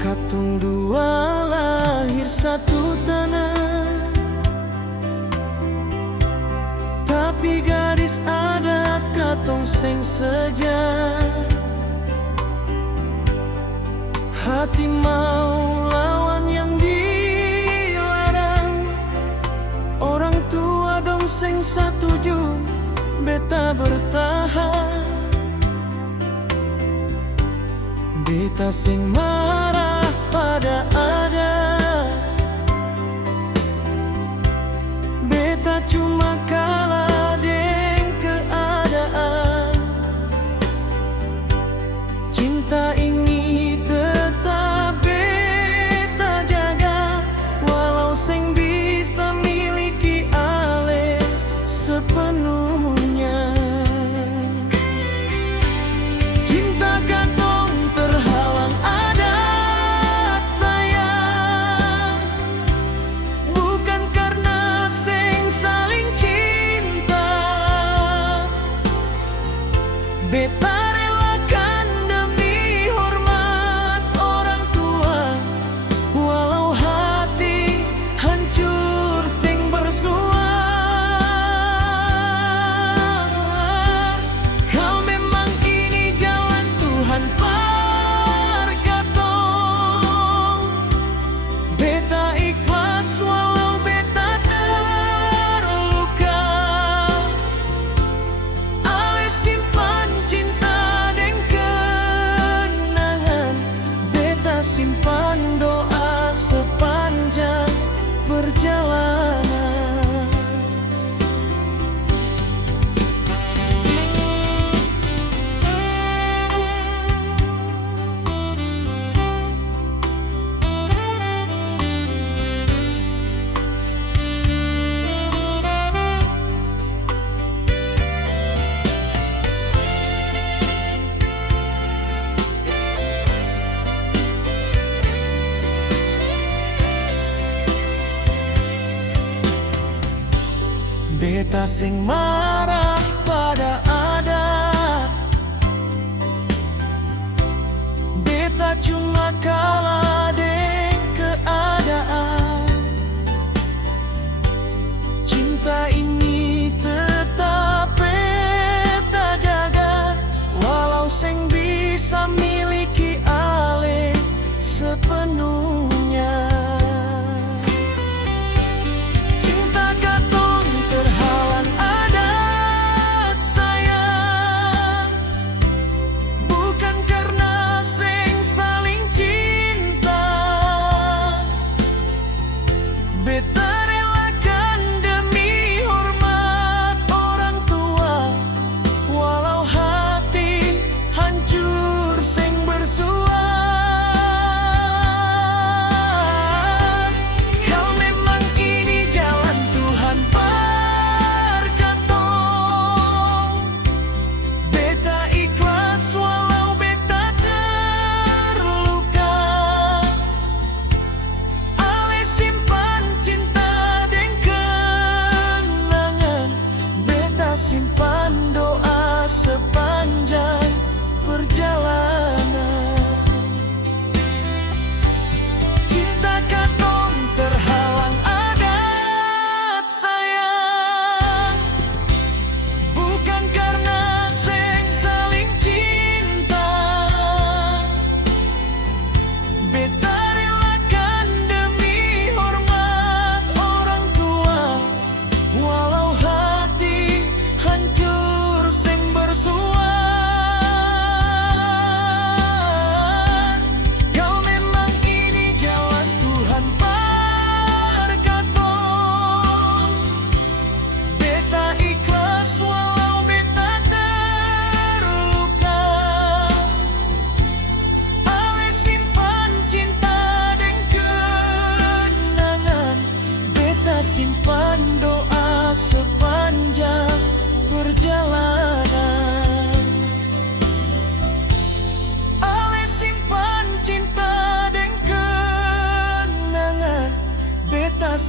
Katong dua lahir satu tanah, tapi garis adat katong seng saja. Hati mau lawan yang dilarang, orang tua dong seng setuju, beta bertahan. Beta sing marah pada adat, beta cuma kalah deng keadaan. Cinta ini tetap beta jaga, walau seng bisa miliki ale sepenuhnya. Cinta katong terhalang adat sayang, bukan karena seng saling cinta. Beta relakan demi hormat orang tua, walau hati hancur seng bersua. Kau memang ini jalan Tuhan katong, beta ikhlas walau beta terluka. Ale simpan cinta dan kenangan, beta simpan doa sepanjang perjalanan. Beta sing marah pada adat, beta cuma kalah deng keadaan. Cinta ini tetap beta jaga, walau seng bisa miliki ale sepenuhnya. Cinta katong terhalang adat,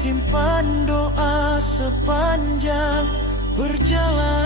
simpan doa sepanjang perjalanan.